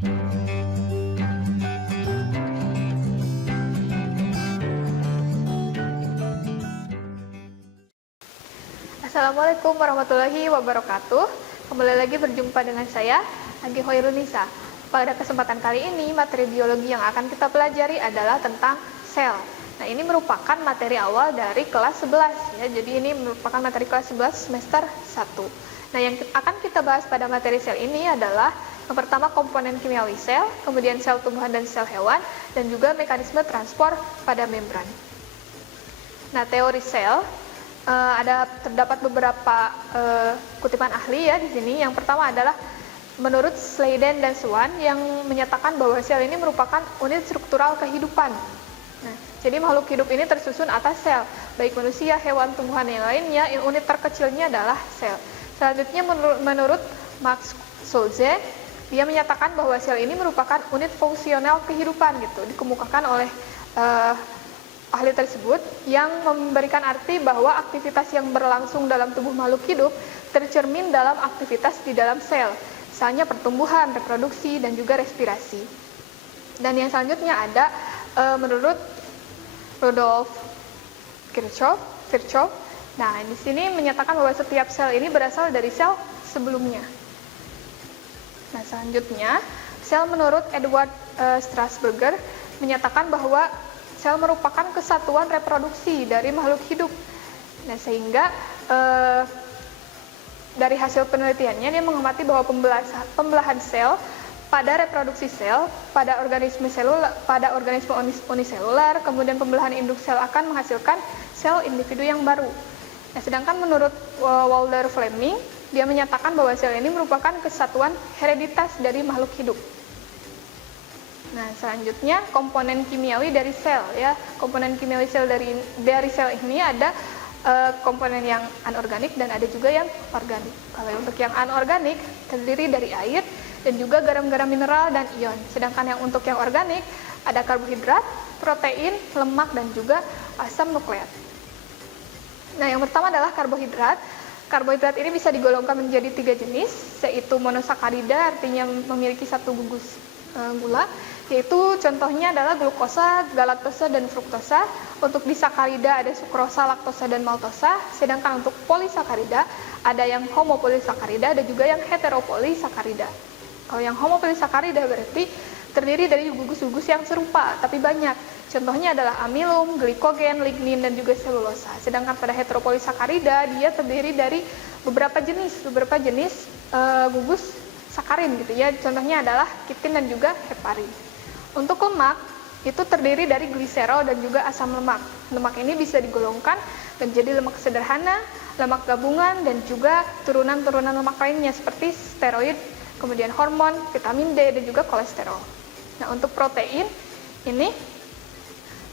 Assalamualaikum warahmatullahi wabarakatuh. Kembali lagi berjumpa dengan saya, Agi Hoirunisa. Pada kesempatan kali ini, materi biologi yang akan kita pelajari adalah tentang sel. Nah, ini merupakan materi awal dari kelas 11 ya. Jadi ini merupakan materi kelas 11 semester 1. Nah, yang akan kita bahas pada materi sel ini adalah yang pertama komponen kimiawi sel, kemudian sel tumbuhan dan sel hewan, dan juga mekanisme transport pada membran. Nah, teori sel terdapat beberapa kutipan ahli ya di sini. Yang pertama adalah menurut Sladen dan Swan yang menyatakan bahwa sel ini merupakan unit struktural kehidupan. Nah, jadi makhluk hidup ini tersusun atas sel, baik manusia, hewan, tumbuhan yang lainnya. Unit terkecilnya adalah sel. Selanjutnya menurut Max Schulze, dia menyatakan bahwa sel ini merupakan unit fungsional kehidupan gitu, dikemukakan oleh ahli tersebut yang memberikan arti bahwa aktivitas yang berlangsung dalam tubuh makhluk hidup tercermin dalam aktivitas di dalam sel, misalnya pertumbuhan, reproduksi, dan juga respirasi. Dan yang selanjutnya ada menurut Rudolf Virchow. Nah, di sini menyatakan bahwa setiap sel ini berasal dari sel sebelumnya. Nah, selanjutnya sel menurut Edward Strasburger menyatakan bahwa sel merupakan kesatuan reproduksi dari makhluk hidup. Nah, sehingga dari hasil penelitiannya dia mengamati bahwa pembelahan sel pada reproduksi sel, pada organisme uniselular, kemudian pembelahan induk sel akan menghasilkan sel individu yang baru. Nah, sedangkan menurut Walter Fleming, dia menyatakan bahwa sel ini merupakan kesatuan hereditas dari makhluk hidup. Nah, selanjutnya komponen kimiawi dari sel ya. Komponen kimiawi sel dari sel ini ada komponen yang anorganik dan ada juga yang organik. Kalau untuk yang anorganik terdiri dari air dan juga garam-garam mineral dan ion. Sedangkan yang untuk yang organik ada karbohidrat, protein, lemak dan juga asam nukleat. Nah, yang pertama adalah karbohidrat. Karbohidrat ini bisa digolongkan menjadi 3 jenis, yaitu monosakarida, artinya memiliki satu gugus gula, yaitu contohnya adalah glukosa, galaktosa, dan fruktosa. Untuk disakarida ada sukrosa, laktosa, dan maltosa. Sedangkan untuk polisakarida ada yang homopolisakarida, ada juga yang heteropolisakarida. Kalau yang homopolisakarida berarti terdiri dari gugus-gugus yang serupa tapi banyak. Contohnya adalah amilum, glikogen, lignin, dan juga selulosa. Sedangkan pada heteropolisakarida dia terdiri dari beberapa jenis gugus sakarin gitu ya. Contohnya adalah kitin dan juga heparin. Untuk lemak itu terdiri dari gliserol dan juga asam lemak. Lemak ini bisa digolongkan menjadi lemak sederhana, lemak gabungan, dan juga turunan-turunan lemak lainnya seperti steroid, kemudian hormon, vitamin D, dan juga kolesterol. Nah, untuk protein ini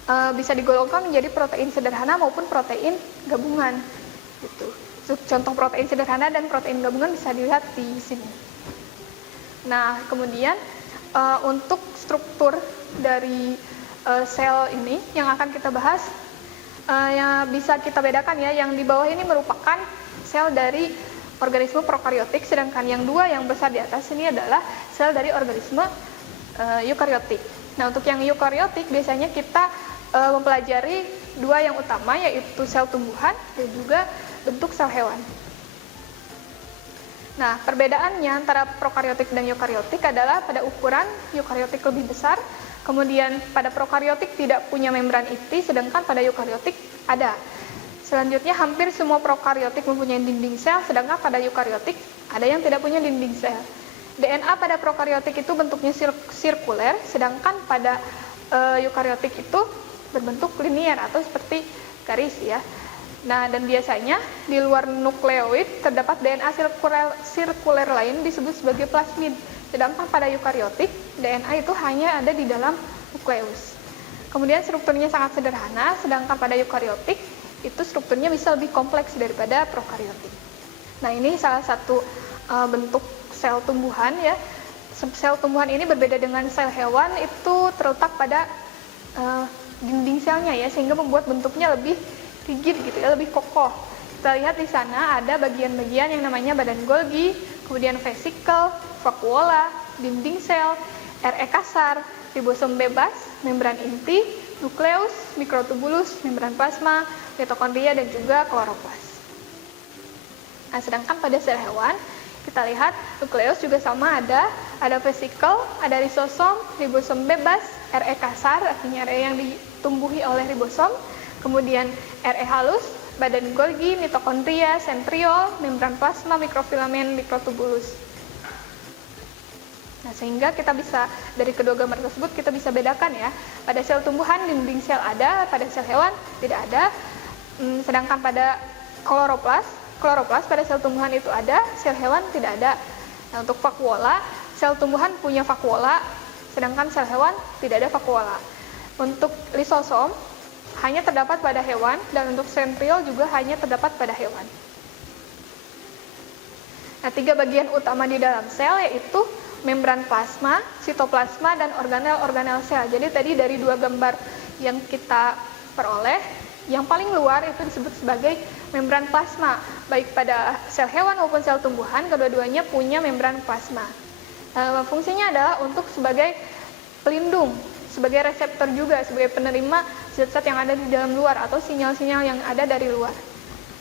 bisa digolongkan menjadi protein sederhana maupun protein gabungan. Gitu. Contoh protein sederhana dan protein gabungan bisa dilihat di sini. Nah, kemudian untuk struktur dari sel ini yang akan kita bahas, yang bisa kita bedakan ya, yang di bawah ini merupakan sel dari organisme prokariotik, sedangkan yang dua yang besar di atas ini adalah sel dari organisme eukariotik. Nah, untuk yang eukariotik biasanya kita mempelajari dua yang utama, yaitu sel tumbuhan dan juga bentuk sel hewan. Nah, perbedaannya antara prokariotik dan eukariotik adalah pada ukuran eukariotik lebih besar, kemudian pada prokariotik tidak punya membran inti, sedangkan pada eukariotik ada. Selanjutnya, hampir semua prokariotik mempunyai dinding sel, sedangkan pada eukariotik ada yang tidak punya dinding sel. DNA pada prokariotik itu bentuknya sirkuler, sedangkan pada eukariotik itu berbentuk linier atau seperti garis ya. Nah, dan biasanya di luar nukleoid terdapat DNA sirkuler lain disebut sebagai plasmid. Sedangkan pada eukariotik, DNA itu hanya ada di dalam nukleus. Kemudian strukturnya sangat sederhana, sedangkan pada eukariotik itu strukturnya bisa lebih kompleks daripada prokariotik. Nah, ini salah satu bentuk sel tumbuhan ya. Sel tumbuhan ini berbeda dengan sel hewan, itu terletak pada dinding selnya ya, sehingga membuat bentuknya lebih rigid gitu ya, lebih kokoh. Kita lihat di sana ada bagian-bagian yang namanya badan Golgi, kemudian vesicle, vakuola, dinding sel, RE kasar, ribosom bebas, membran inti, nukleus, mikrotubulus, membran plasma, mitokondria, dan juga kloroplas. Nah, sedangkan pada sel hewan, kita lihat nukleus juga sama ada vesikel, ada risosom, ribosom bebas, RE kasar, artinya RE yang ditumbuhi oleh ribosom, kemudian RE halus, badan Golgi, mitokondria, sentriol, membran plasma, mikrofilamen, mikrotubulus. Nah, sehingga kita bisa dari kedua gambar tersebut kita bisa bedakan ya. Pada sel tumbuhan dinding sel ada, pada sel hewan tidak ada. Sedangkan pada kloroplas pada sel tumbuhan itu ada, sel hewan tidak ada. Nah, untuk vakuola, sel tumbuhan punya vakuola, sedangkan sel hewan tidak ada vakuola. Untuk lisosom hanya terdapat pada hewan, dan untuk sentriol juga hanya terdapat pada hewan. Nah, 3 bagian utama di dalam sel yaitu membran plasma, sitoplasma, dan organel-organel sel. Jadi tadi dari 2 gambar yang kita peroleh, yang paling luar itu disebut sebagai membran plasma. Baik pada sel hewan maupun sel tumbuhan, kedua-duanya punya membran plasma. Fungsinya adalah untuk sebagai pelindung, sebagai reseptor juga, sebagai penerima zat-zat yang ada di dalam luar atau sinyal-sinyal yang ada dari luar.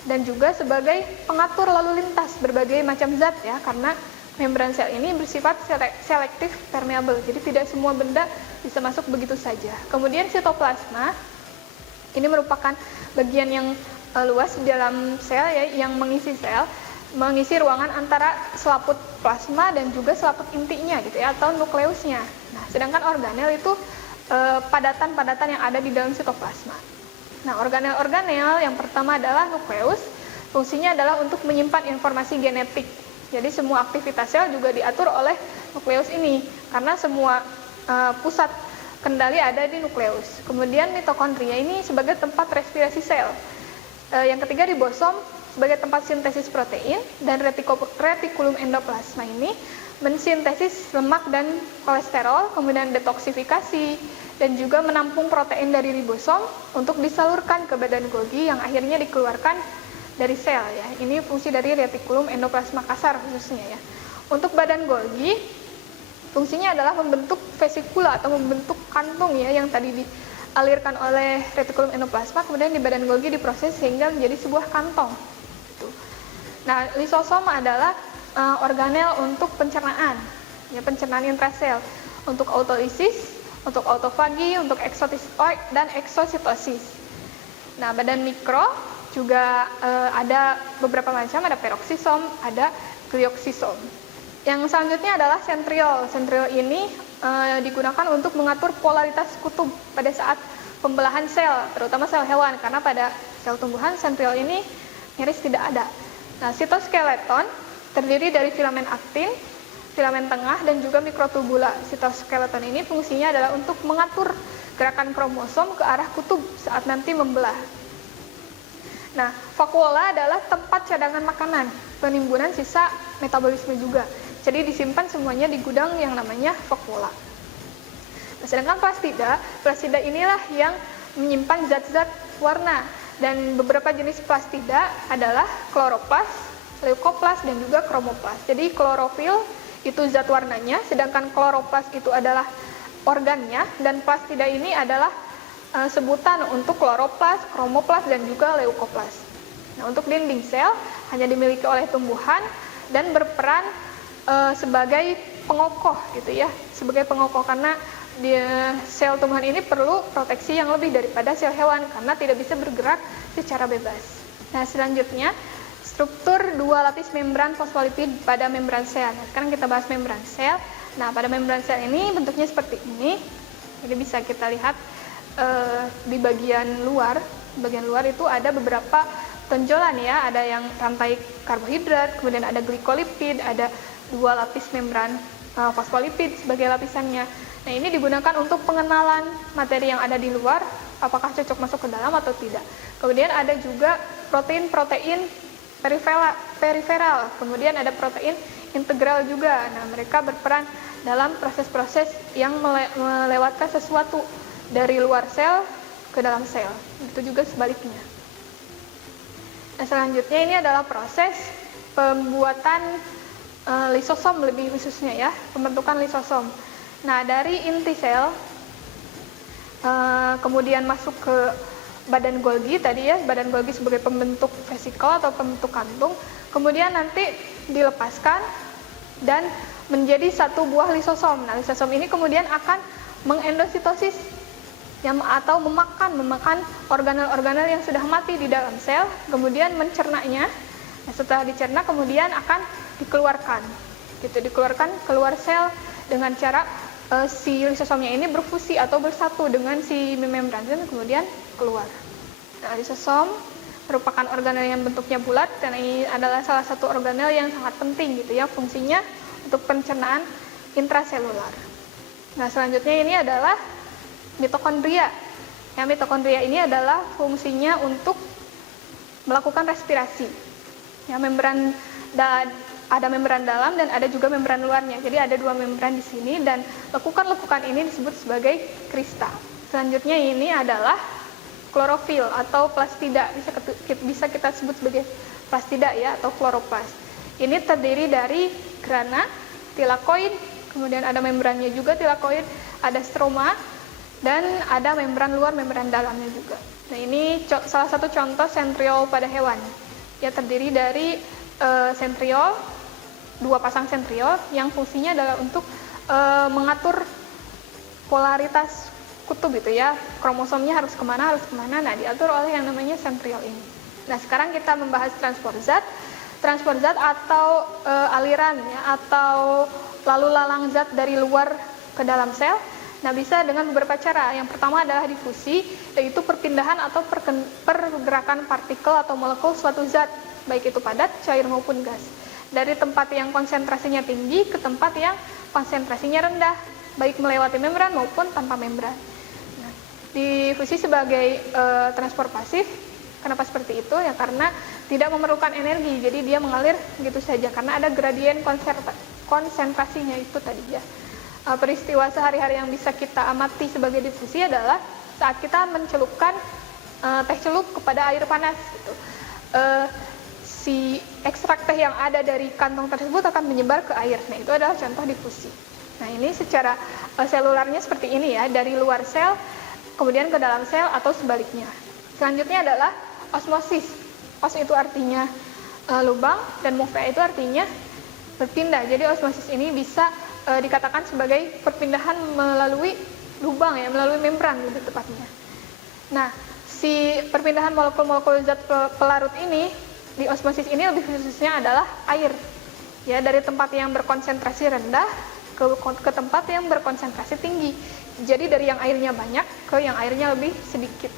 Dan juga sebagai pengatur lalu lintas berbagai macam zat ya, karena membran sel ini bersifat selektif permeable, jadi tidak semua benda bisa masuk begitu saja. Kemudian sitoplasma, ini merupakan bagian yang luas di dalam sel ya, yang mengisi sel, mengisi ruangan antara selaput plasma dan juga selaput intinya gitu ya, atau nukleusnya. Nah, sedangkan organel itu padatan-padatan yang ada di dalam sitoplasma. Nah, organel-organel yang pertama adalah nukleus, fungsinya adalah untuk menyimpan informasi genetik. Jadi semua aktivitas sel juga diatur oleh nukleus ini, karena semua pusat kendali ada di nukleus. Kemudian mitokondria ini sebagai tempat respirasi sel. Yang ketiga ribosom sebagai tempat sintesis protein, dan retikulum endoplasma ini mensintesis lemak dan kolesterol, kemudian detoksifikasi, dan juga menampung protein dari ribosom untuk disalurkan ke badan Golgi yang akhirnya dikeluarkan dari sel ya. Ini fungsi dari retikulum endoplasma kasar khususnya ya. Untuk badan Golgi, fungsinya adalah membentuk vesikula atau membentuk kantung ya, yang tadi dialirkan oleh retikulum endoplasma, kemudian di badan Golgi diproses sehingga menjadi sebuah kantong. Gitu. Nah, lisosom adalah organel untuk pencernaan, ya, pencernaan intrasel, untuk autolisis, untuk autofagi, untuk dan eksositosis. Nah, badan mikro juga ada beberapa macam, ada peroksisom, ada glioksisom. Yang selanjutnya adalah sentriol. Sentriol ini digunakan untuk mengatur polaritas kutub pada saat pembelahan sel, terutama sel hewan, karena pada sel tumbuhan sentriol ini nyaris tidak ada. Nah, sitoskeleton terdiri dari filamen aktin, filamen tengah, dan juga mikrotubula. Sitoskeleton ini fungsinya adalah untuk mengatur gerakan kromosom ke arah kutub saat nanti membelah. Nah, vakuola adalah tempat cadangan makanan, penimbunan sisa metabolisme juga. Jadi disimpan semuanya di gudang yang namanya vakuola. Nah, sedangkan plastida inilah yang menyimpan zat-zat warna, dan beberapa jenis plastida adalah kloroplas, leukoplas, dan juga kromoplas. Jadi klorofil itu zat warnanya, sedangkan kloroplas itu adalah organnya, dan plastida ini adalah sebutan untuk kloroplas, kromoplas, dan juga leukoplas. Nah, untuk dinding sel hanya dimiliki oleh tumbuhan dan berperan sebagai pengokoh gitu ya, sebagai pengokoh, karena sel tumbuhan ini perlu proteksi yang lebih daripada sel hewan karena tidak bisa bergerak secara bebas. Nah, selanjutnya struktur 2 lapis membran fosfolipid pada membran sel. Nah, sekarang kita bahas membran sel. Nah, pada membran sel ini bentuknya seperti ini. Jadi bisa kita lihat di bagian luar itu ada beberapa tonjolan ya, ada yang rantai karbohidrat, kemudian ada glikolipid, ada 2 lapis membran fosfolipid sebagai lapisannya. Nah, ini digunakan untuk pengenalan materi yang ada di luar, apakah cocok masuk ke dalam atau tidak. Kemudian ada juga protein-protein periferal, kemudian ada protein integral juga. Nah, mereka berperan dalam proses-proses yang melewatkan sesuatu dari luar sel ke dalam sel. Itu juga sebaliknya. Nah, selanjutnya ini adalah proses pembuatan lisosom lebih khususnya ya, pembentukan lisosom. Nah, dari inti sel kemudian masuk ke badan Golgi tadi ya, badan Golgi sebagai pembentuk vesikel atau pembentuk kantung, kemudian nanti dilepaskan dan menjadi satu buah lisosom. Nah, lisosom ini kemudian akan mengendositosis atau memakan organel-organel yang sudah mati di dalam sel, kemudian mencernanya. Nah, setelah dicerna kemudian akan dikeluarkan. Gitu, dikeluarkan keluar sel dengan cara si lisosomnya ini berfusi atau bersatu dengan si membran dan kemudian keluar. Nah, lisosom merupakan organel yang bentuknya bulat dan ini adalah salah satu organel yang sangat penting gitu ya, fungsinya untuk pencernaan intraselular. Nah, selanjutnya ini adalah mitokondria. Ya, mitokondria ini adalah fungsinya untuk melakukan respirasi. Ya, ada membran dalam dan ada juga membran luarnya. Jadi ada dua membran di sini dan lekukan-lekukan ini disebut sebagai kristal. Selanjutnya ini adalah klorofil atau plastida, bisa kita sebut sebagai plastida ya atau kloroplas. Ini terdiri dari grana, tilakoid, kemudian ada membrannya juga tilakoid, ada stroma dan ada membran luar, membran dalamnya juga. Nah, ini salah satu contoh sentriol pada hewan. Ya, terdiri dari sentriol, dua pasang sentriol yang fungsinya adalah untuk mengatur polaritas kutub gitu ya, kromosomnya harus kemana, nah diatur oleh yang namanya sentriol ini. Nah, sekarang kita membahas transport zat atau aliran ya, atau lalu lalang zat dari luar ke dalam sel. Nah, bisa dengan beberapa cara. Yang pertama adalah difusi, yaitu perpindahan atau pergerakan partikel atau molekul suatu zat, baik itu padat, cair maupun gas, dari tempat yang konsentrasinya tinggi ke tempat yang konsentrasinya rendah, baik melewati membran maupun tanpa membran. Nah, difusi sebagai transport pasif. Kenapa seperti itu? Ya karena tidak memerlukan energi, jadi dia mengalir begitu saja karena ada gradien konsentrasinya itu tadi ya. Peristiwa sehari-hari yang bisa kita amati sebagai difusi adalah saat kita mencelupkan teh celup kepada air panas gitu. Si ekstrak teh yang ada dari kantong tersebut akan menyebar ke air. Nah, itu adalah contoh difusi. Nah, ini secara selularnya seperti ini ya, dari luar sel kemudian ke dalam sel atau sebaliknya. Selanjutnya adalah osmosis. Os itu artinya lubang dan move itu artinya berpindah. Jadi osmosis ini bisa dikatakan sebagai perpindahan melalui lubang ya, melalui membran lebih tepatnya. Nah, si perpindahan molekul-molekul zat pelarut ini di osmosis ini lebih khususnya adalah air. Ya, dari tempat yang berkonsentrasi rendah ke tempat yang berkonsentrasi tinggi. Jadi dari yang airnya banyak ke yang airnya lebih sedikit.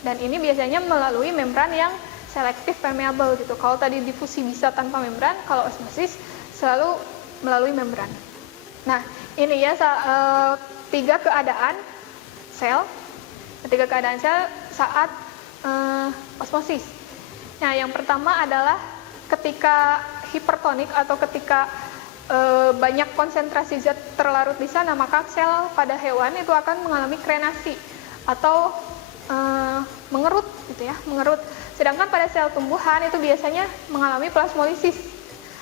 Dan ini biasanya melalui membran yang selektif permeable gitu. Kalau tadi difusi bisa tanpa membran, kalau osmosis selalu melalui membran. Nah, ini ya tiga keadaan sel saat osmosis. Nah, yang pertama adalah ketika hipertonik atau ketika banyak konsentrasi zat terlarut di sana, maka sel pada hewan itu akan mengalami krenasi atau mengerut gitu ya, mengerut. Sedangkan pada sel tumbuhan itu biasanya mengalami plasmolisis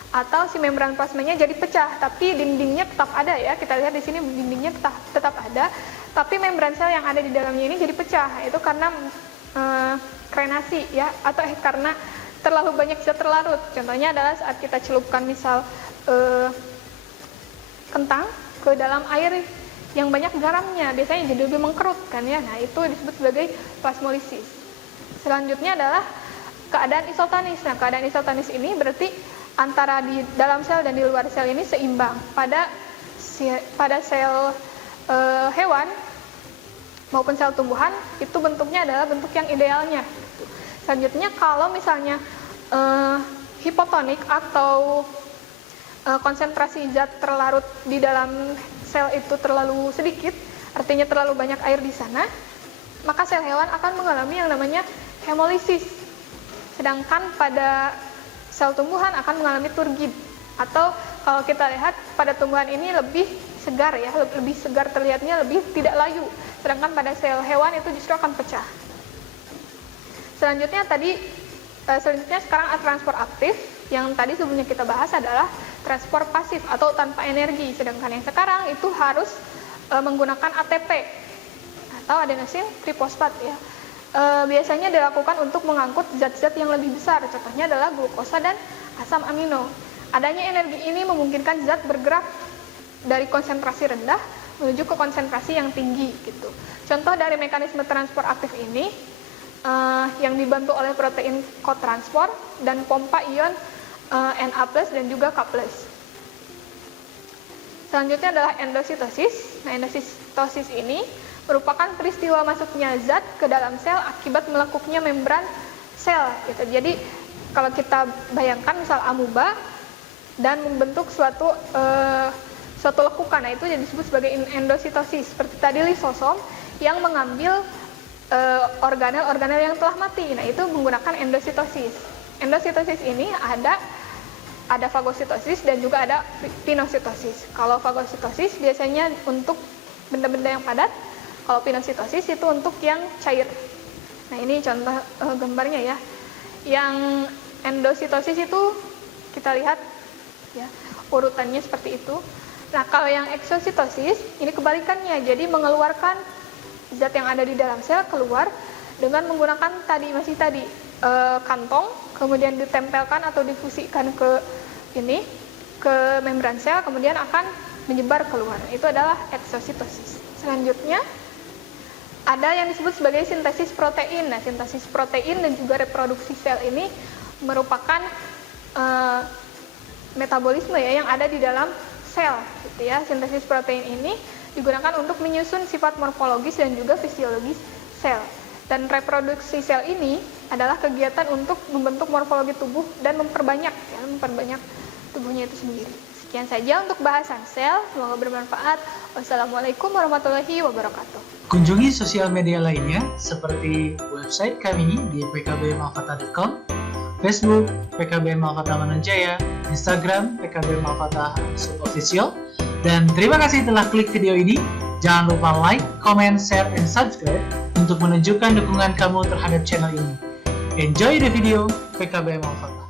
atau si membran plasmanya jadi pecah, tapi dindingnya tetap ada ya. Kita lihat di sini dindingnya tetap ada, tapi membran sel yang ada di dalamnya ini jadi pecah. Itu karena krenasi ya, atau karena terlalu banyak zat terlarut. Contohnya adalah saat kita celupkan misal kentang ke dalam air yang banyak garamnya, biasanya jadi lebih mengkerut kan ya. Nah, itu disebut sebagai plasmolisis. Selanjutnya adalah keadaan isotonis. Nah, keadaan isotonis ini berarti antara di dalam sel dan di luar sel ini seimbang. Pada sel hewan maupun sel tumbuhan itu bentuknya adalah bentuk yang idealnya. Selanjutnya kalau misalnya hipotonik atau konsentrasi zat terlarut di dalam sel itu terlalu sedikit, artinya terlalu banyak air di sana, maka sel hewan akan mengalami yang namanya hemolisis. Sedangkan pada sel tumbuhan akan mengalami turgid, atau kalau kita lihat pada tumbuhan ini lebih segar ya, lebih segar terlihatnya, lebih tidak layu. Sedangkan pada sel hewan itu justru akan pecah. Selanjutnya sekarang transport aktif. Yang tadi sebelumnya kita bahas adalah transport pasif atau tanpa energi, sedangkan yang sekarang itu harus menggunakan ATP atau adenosine trifosfat ya. Biasanya dilakukan untuk mengangkut zat-zat yang lebih besar, contohnya adalah glukosa dan asam amino. Adanya energi ini memungkinkan zat bergerak dari konsentrasi rendah menuju ke konsentrasi yang tinggi gitu. Contoh dari mekanisme transport aktif ini yang dibantu oleh protein kotransport dan pompa ion Na+ dan juga K+. Selanjutnya adalah endositosis. Nah, endositosis ini merupakan peristiwa masuknya zat ke dalam sel akibat melekuknya membran sel gitu. Jadi kalau kita bayangkan misal amuba dan membentuk suatu lekukan, nah itu yang disebut sebagai endositosis. Seperti tadi lisosom yang mengambil organel-organel yang telah mati, nah itu menggunakan endositosis. Endositosis ini ada fagositosis dan juga ada pinositosis. Kalau fagositosis biasanya untuk benda-benda yang padat, kalau pinositosis itu untuk yang cair. Nah ini contoh gambarnya ya. Yang endositosis itu kita lihat ya, urutannya seperti itu. Nah kalau yang eksositosis ini kebalikannya, jadi mengeluarkan zat yang ada di dalam sel keluar dengan menggunakan kantong, kemudian ditempelkan atau difusikan ke membran sel, kemudian akan menyebar keluar. Itu adalah eksositosis. Selanjutnya ada yang disebut sebagai sintesis protein. Nah, sintesis protein dan juga reproduksi sel ini merupakan metabolisme ya yang ada di dalam sel gitu ya. Sintesis protein ini digunakan untuk menyusun sifat morfologis dan juga fisiologis sel. Dan reproduksi sel ini adalah kegiatan untuk membentuk morfologi tubuh dan memperbanyak tubuhnya itu sendiri. Sekian saja untuk bahasan sel, semoga bermanfaat. Wassalamualaikum warahmatullahi wabarakatuh. Kunjungi sosial media lainnya seperti website kami di pkbmalfata.com, Facebook PKB Malfata Manunjaya, Instagram PKB Malfata _official. Dan terima kasih telah klik video ini. Jangan lupa like, comment, share, and subscribe untuk menunjukkan dukungan kamu terhadap channel ini. Enjoy the video, PKB Malfata.